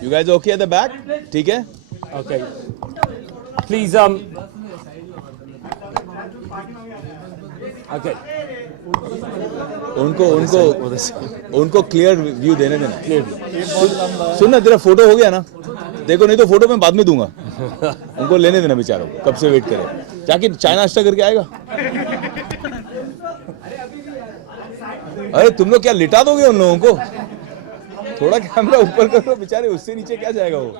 You guys okay at the back? ठीक है? Okay. Please, okay. उनको क्लियर व्यू देने देना. सुन ना, तेरा फोटो हो गया ना? देखो, नहीं तो फोटो मैं बाद में दूंगा. उनको लेने देना बेचारों, कब से वेट करे. जाके चाय नाश्ता करके आएगा. अरे तुम लोग क्या लिटा दोगे उन लोगों को? थोड़ा कैमरा ऊपर करो बेचारे, उससे नीचे क्या जाएगा वो.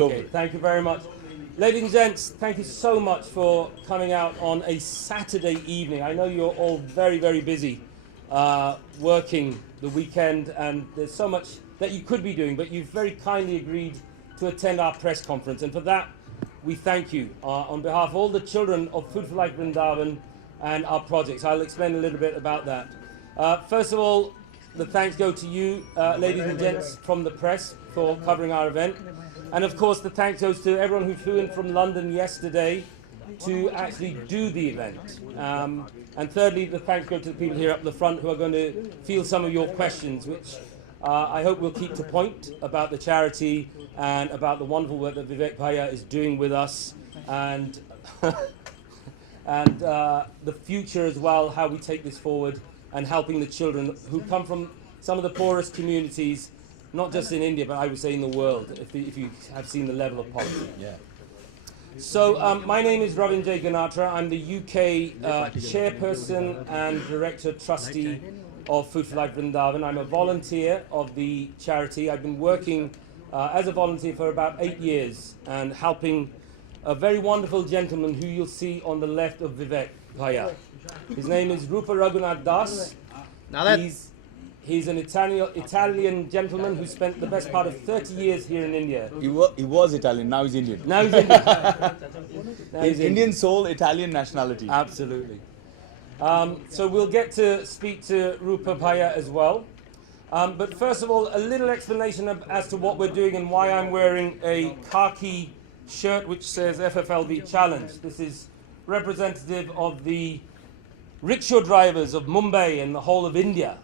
Okay, thank you very much. Ladies and gents, thank you so much for coming out on a Saturday evening. I know you're all very, very busy working the weekend, and there's so much that you could be doing, but you've very kindly agreed to attend our press conference, and for that, we thank you on behalf of all the children of Food for Life Vrindavan and our projects. I'll explain a little bit about that. First of all, the thanks go to you, ladies and gents from the press, for covering our event. And of course, the thanks goes to everyone who flew in from London yesterday to actually do the event. And thirdly, the thanks go to the people here up the front who are going to field some of your questions, which I hope will keep to point about the charity and about the wonderful work that Vivek Bhaiya is doing with us, and and the future as well, how we take this forward and helping the children who come from some of the poorest communities, not just in India, but I would say in the world, if you have seen the level of poverty. Yeah. So my name is Ravin J. Ganatra. I'm the UK chairperson and director trustee of Food for Life Vrindavan. I'm a volunteer of the charity. I've been working as a volunteer for about 8 years and helping a very wonderful gentleman who you'll see on the left of Vivek Bhaiya. His name is Rupa Raghunath Das. He's an Italian gentleman who spent the best part of 30 years here in India. He was Italian, now he's Indian. Now he's Indian. Indian soul, Italian nationality. Absolutely. So we'll get to speak to Rupa Bhaiya as well. But first of all, a little explanation as to what we're doing and why I'm wearing a khaki shirt which says FFLV Challenge. This is representative of the rickshaw drivers of Mumbai and the whole of India.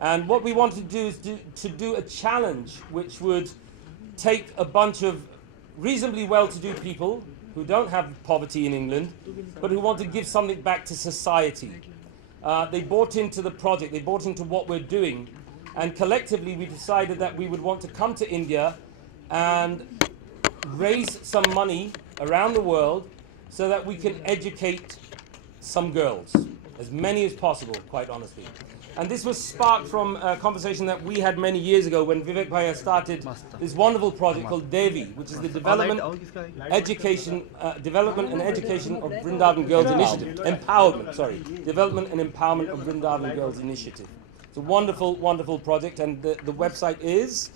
And what we want to do is to do a challenge which would take a bunch of reasonably well-to-do people who don't have poverty in England, but who want to give something back to society. They bought into the project, they bought into what we're doing, and collectively we decided that we would want to come to India and raise some money around the world so that we can educate some girls, as many as possible, quite honestly. And this was sparked from a conversation that we had many years ago when Vivek Bhaiya started this wonderful project called Devi, which is the Development and Education of Vrindavan Girls Initiative. Development and Empowerment of Vrindavan Girls Initiative. It's a wonderful, wonderful project, and the website is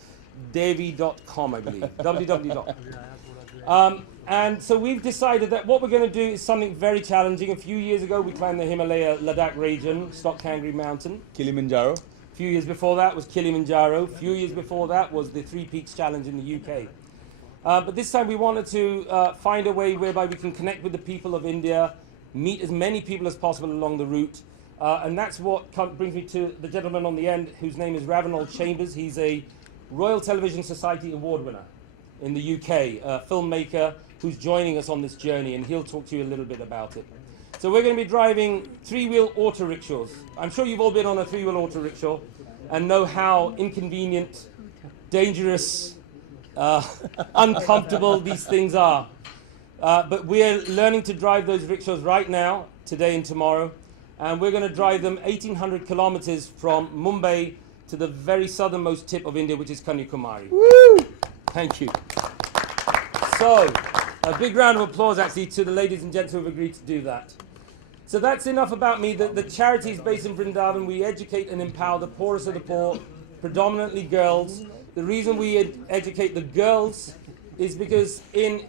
devi.com, I believe. www. And so we've decided that what we're going to do is something very challenging. A few years ago, we climbed the Himalaya Ladakh region, Stock Kangri Mountain. Kilimanjaro. A few years before that was Kilimanjaro. A few years before that was the Three Peaks Challenge in the UK. But this time we wanted to find a way whereby we can connect with the people of India, meet as many people as possible along the route. And that's what brings me to the gentleman on the end, whose name is Ravenel Chambers. He's a Royal Television Society Award winner in the UK, a filmmaker who's joining us on this journey, and he'll talk to you a little bit about it. So we're going to be driving three-wheel auto rickshaws. I'm sure you've all been on a three-wheel auto rickshaw and know how inconvenient, dangerous, uncomfortable these things are. But we're learning to drive those rickshaws right now, today and tomorrow, and we're going to drive them 1,800 kilometers from Mumbai to the very southernmost tip of India, which is Kanyakumari. Woo! Thank you. So, a big round of applause actually to the ladies and gents who have agreed to do that. So that's enough about me. The charity is based in Vrindavan. We educate and empower the poorest of the poor, predominantly girls. The reason we educate the girls is because in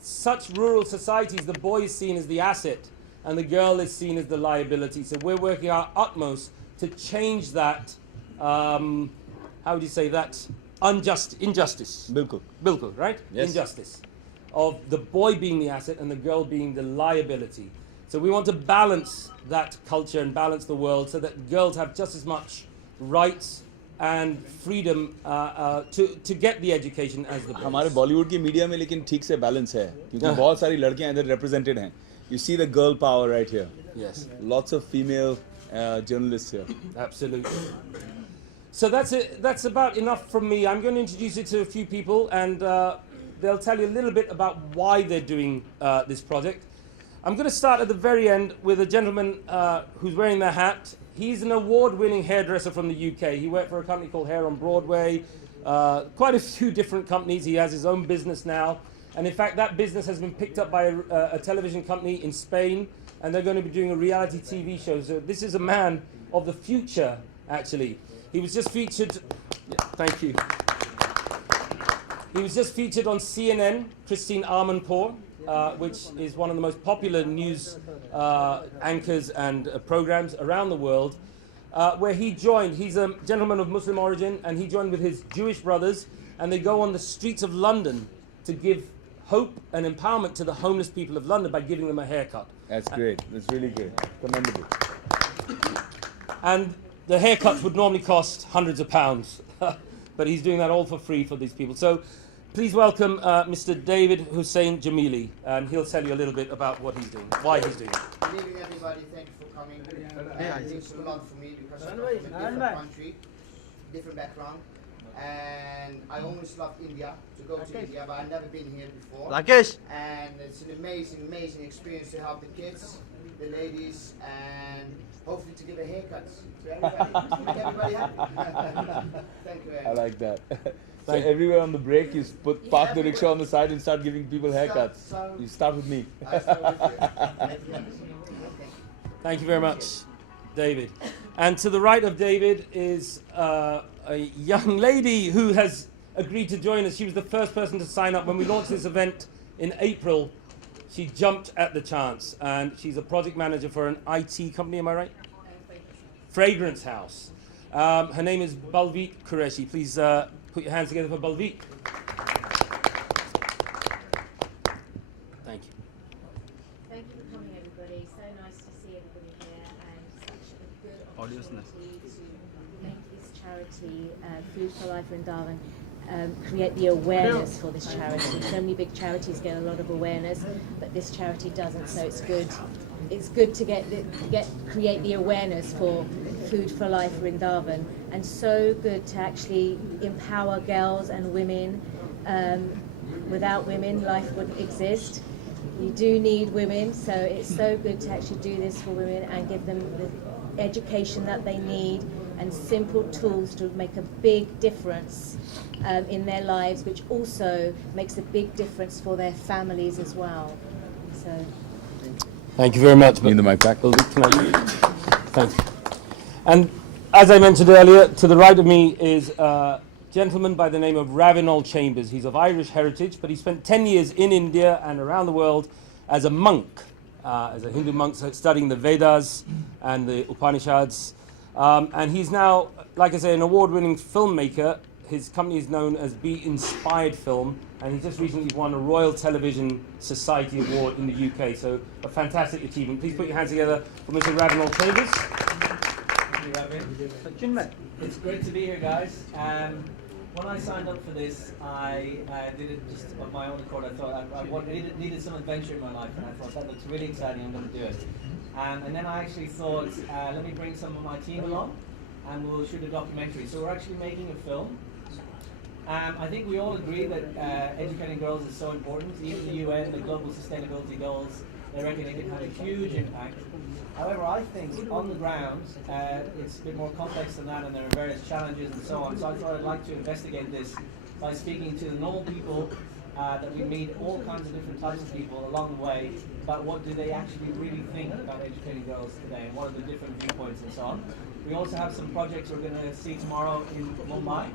such rural societies, the boy is seen as the asset and the girl is seen as the liability. So we're working our utmost to change that, how would you say, that injustice. बिल्कुल. Bilkul, right? Yes. Injustice of the boy being the asset and the girl being the liability. So we want to balance that culture and balance the world so that girls have just as much rights and freedom to get the education as the boys. हमारे बॉलीवुड की media में लेकिन ठीक से balance है क्योंकि बहुत सारी लड़कियां इधर represented हैं. You see the girl power right here. Yes, Lots of female journalists here. absolutely. So that's it. That's about enough from me. I'm going to introduce you to a few people, and they'll tell you a little bit about why they're doing this project. I'm going to start at the very end with a gentleman who's wearing the hat. He's an award-winning hairdresser from the UK. He worked for a company called Hair on Broadway, quite a few different companies. He has his own business now. And in fact, that business has been picked up by a television company in Spain, and they're going to be doing a reality TV show. So this is a man of the future, actually. He was just featured, thank you. He was just featured on CNN, Christine Amanpour, which is one of the most popular news anchors and programs around the world, where he joined. He's a gentleman of Muslim origin, and he joined with his Jewish brothers, and they go on the streets of London to give hope and empowerment to the homeless people of London by giving them a haircut. That's great. That's really great. Commendable. And the haircuts would normally cost hundreds of pounds, but he's doing that all for free for these people. So please welcome Mr. David Hussein Jamili, and he'll tell you a little bit about what he's doing, why he's doing it. Good evening, everybody. Thank you for coming. It means a lot for me because I'm from a different country, different background, and I always loved India, to go to India, but I've never been here before. Rakesh. And it's an amazing, amazing experience to help the kids, the ladies, and hopefully to give a haircut to everybody. Make everybody happy. Thank you very I much. like that. So everywhere on the break, you park the rickshaw on the side and start giving people haircuts. So- You start with me. I start with you. Thank you. Thank you very much, David. And to the right of David is a young lady who has agreed to join us. She was the first person to sign up when we launched this event in April. She jumped at the chance, and she's a project manager for an IT company, am I right? Fragrance House. Her name is Balveet Qureshi. Please put your hands together for Balveet. Thank you. Thank you for coming, everybody. So nice to see everybody here, and such a good opportunity to make this charity, Food for Life Vrindavan, create the awareness for this charity. So many big charities get a lot of awareness, but this charity doesn't. So it's good. It's good to create the awareness for Food for Life Vrindavan, and so good to actually empower girls and women. Without women, life wouldn't exist. You do need women, so it's so good to actually do this for women and give them the education that they need and simple tools to make a big difference in their lives, which also makes a big difference for their families as well. So. Thank you very much. Need the mic back. Thank you. And as I mentioned earlier, to the right of me is a gentleman by the name of Ravinol Chambers. He's of Irish heritage, but he spent 10 years in India and around the world as a monk, as a Hindu monk, studying the Vedas and the Upanishads. And he's now, like I say, an award-winning filmmaker. His company is known as Be Inspired Film, and he just recently won a Royal Television Society Award in the UK. So a fantastic achievement. Please put your hands together for Mr. Ravinol Chambers. It's great to be here, guys. When I signed up for this, I did it just on my own accord. I thought I needed some adventure in my life, and I thought that looks really exciting. I'm going to do it. And then I actually thought, let me bring some of my team along, and we'll shoot a documentary. So we're actually making a film. I think we all agree that educating girls is so important. Even the UN, the Global Sustainability Goals, they reckon it can have a huge impact. However, I think on the ground, it's a bit more complex than that, and there are various challenges and so on. So I thought I'd like to investigate this by speaking to the normal people that we meet, all kinds of different types of people along the way, about what do they actually really think about educating girls today, and what are the different viewpoints and so on. We also have some projects we're going to see tomorrow in Mumbai.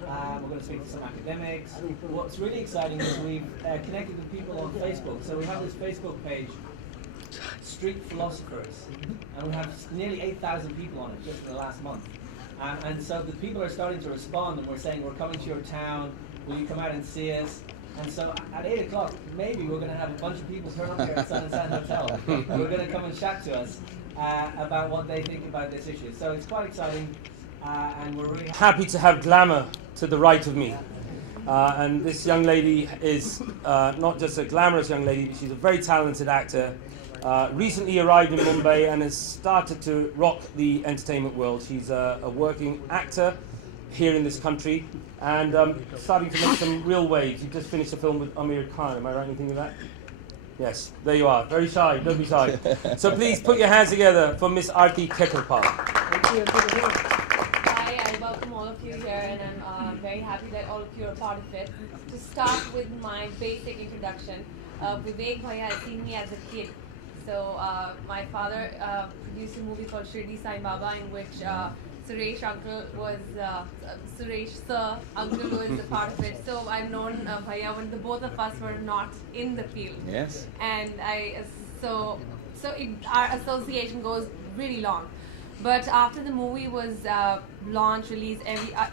We're going to speak to some academics. What's really exciting is we've connected with people on Facebook. So we have this Facebook page, Street Philosophers, and we have nearly 8,000 people on it just in the last month. And so the people are starting to respond, and we're saying, we're coming to your town, will you come out and see us? And so at 8 o'clock, maybe we're going to have a bunch of people turn up here at Sun and Sand Hotel. And we're going to come and chat to us about what they think about this issue. So it's quite exciting, and we're really Happy to have glamour to the right of me. And this young lady is not just a glamorous young lady, she's a very talented actor. Recently arrived in Mumbai and has started to rock the entertainment world. She's a working actor here in this country and starting to make some real waves. You just finished a film with Amir Khan, am I right in thinking that? Yes, there you are. Very shy, don't be shy. So please put your hands together for Miss Aarti Khetarpal. Hi, I welcome all of you here, and I'm very happy that all of you are part of it. To start with my basic introduction, Vivek Bhaiya has seen me as a kid. So my father produced a movie called Shirdi Sai Baba, in which Suresh Sir Uncle was a part of it. So I've known Bhaiya when the both of us were not in the field. Yes. And our association goes really long. But after the movie was launched, released,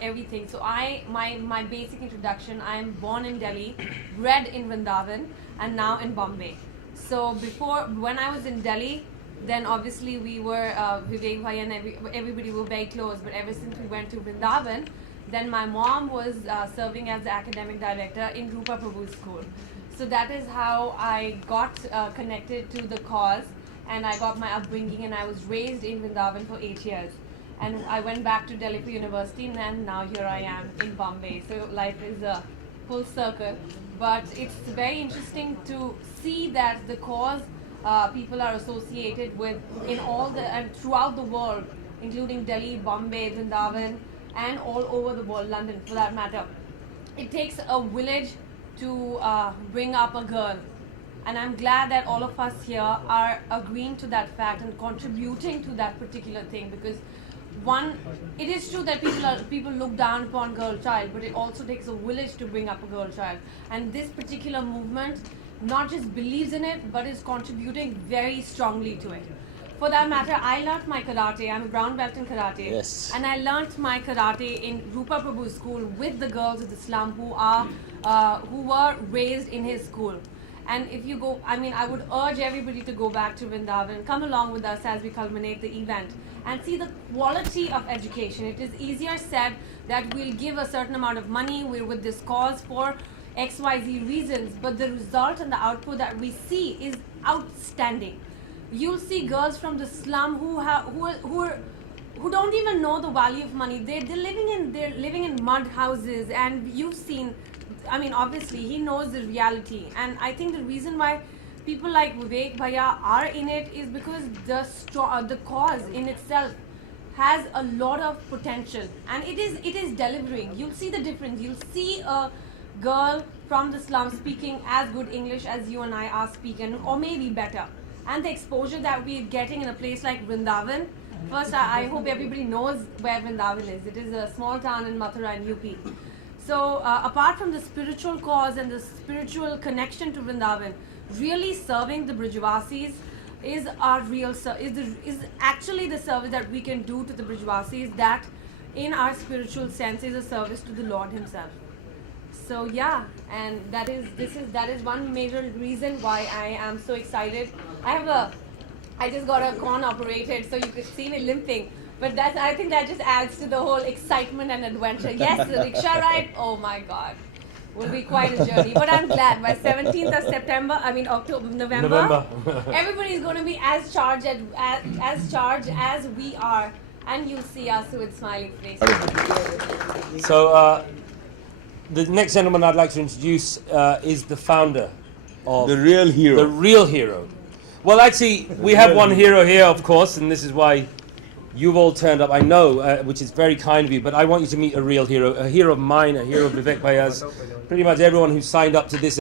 everything. So my basic introduction, I am born in Delhi, bred in Vrindavan, and now in Bombay. So when I was in Delhi, then obviously we were, Vivek Bhaiya and everybody were very close. But ever since we went to Vrindavan, then my mom was serving as the academic director in Rupa Prabhu's school. So that is how I got connected to the cause, and I got my upbringing, and I was raised in Vrindavan for 8 years. And I went back to Delhi for university, and then now here I am in Bombay. So life is a full circle. But it's very interesting to see that the cause people are associated with and throughout the world, including Delhi, Bombay, Vrindavan, and all over the world, London for that matter. It takes a village to bring up a girl. And I'm glad that all of us here are agreeing to that fact and contributing to that particular thing, because it is true that people look down upon girl child, but it also takes a village to bring up a girl child. And this particular movement not just believes in it, but is contributing very strongly to it. For that matter, I learnt my karate. I'm a brown belt in karate. Yes. And I learnt my karate in Rupa Prabhu's school with the girls of the slum who were raised in his school. And if you go, I would urge everybody to go back to Vrindavan, come along with us as we culminate the event and see the quality of education. It is easier said that we'll give a certain amount of money, we're with this cause for XYZ reasons, but the result and the output that we see is outstanding. You'll see girls from the slum who don't even know the value of money. They're living in mud houses, and you've seen. Obviously, he knows the reality, and I think the reason why people like Vivek Bhaiya are in it is because the cause in itself has a lot of potential, and it is delivering. You'll see the difference. You'll see a girl from the slum speaking as good English as you and I are speaking, or maybe better. And the exposure that we're getting in a place like Vrindavan. First, I hope everybody knows where Vrindavan is. It is a small town in Mathura in UP. So apart from the spiritual cause and the spiritual connection to Vrindavan, really serving the Brijvasis is actually the service that we can do to the Brijvasis, that in our spiritual sense is a service to the Lord Himself. So yeah, and that is one major reason why I am so excited. I just got a corn operated, so you could see me limping. But I think that just adds to the whole excitement and adventure. Yes, the rickshaw ride, oh my God, will be quite a journey. But I'm glad by 17th of November, everybody's going to be as charged as we are, and you'll see us with smiling faces. So the next gentleman I'd like to introduce is the founder of The real hero. The real hero. Well, actually, we have one hero here, of course, and this is why you've all turned up, I know, which is very kind of you, but I want you to meet a real hero of mine, a hero of Vivek Bhaiya's. Pretty much everyone who signed up to this